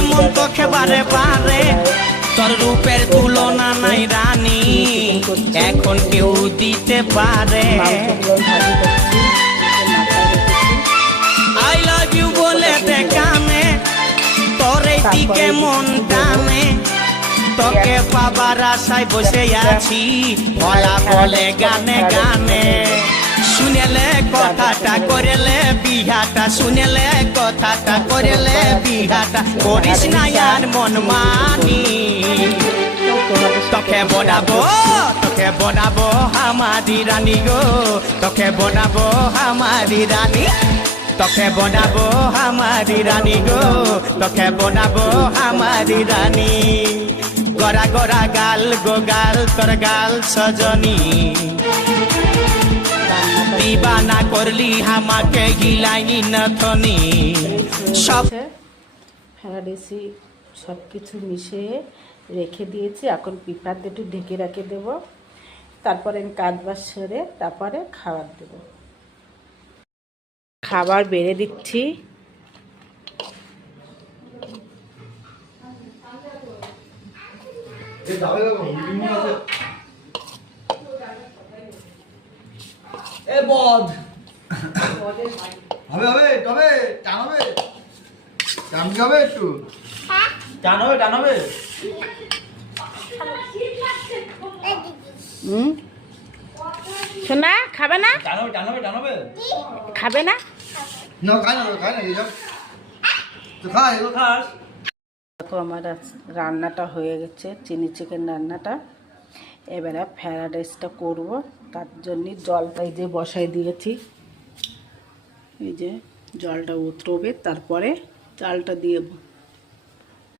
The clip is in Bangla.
কেমন তোকে বারে বারে, তোর রূপের তুলনা নাই রানী, এখন কেউ দিতে পারে। আই লাভ ইউ বলে কানে, তোর এই দিকে মন টানে, তোকে পাবার আশায় বসে আছি, বলা বলে গানে গানে। শুনেলে কথাটা করেলে বিহাটা, শুনেলে কথাটা করেলে বিহাটা, করিস না আর মন মানি। তোকে বনাবো, তোকে বনাবো আমারি রানী গো, তোকে বনাবো আমারি রানী, তোকে বনাবো আমারি রানী গো, তোকে বনাবো আমারি রানী। গড়া গড়া গাল গো গাল, তোর গাল সজনী, দিবানা করলি আমাকে গিলাইনি নথনি। সব ফ্যারাডেসি সব কিছু মিশিয়ে রেখে দিয়েছি, এখন পিঁপড়ার দুটো ঢেকে রেখে দেবো, তারপরে আমি কাজ বাজ সেরে তারপরে খাবার দেবো। খাবার বেড়ে দিচ্ছি। শোনা খাবে না, খাবে না, দেখো আমার রান্নাটা হয়ে গেছে, চিনি চিকেন রান্নাটা। এবারে ফ্রাইড রাইসটা করবো, তার জন্য জলটা এই যে বসাই দিয়েছি, এই যে জলটা উতরবে, তারপরে চালটা দিয়ে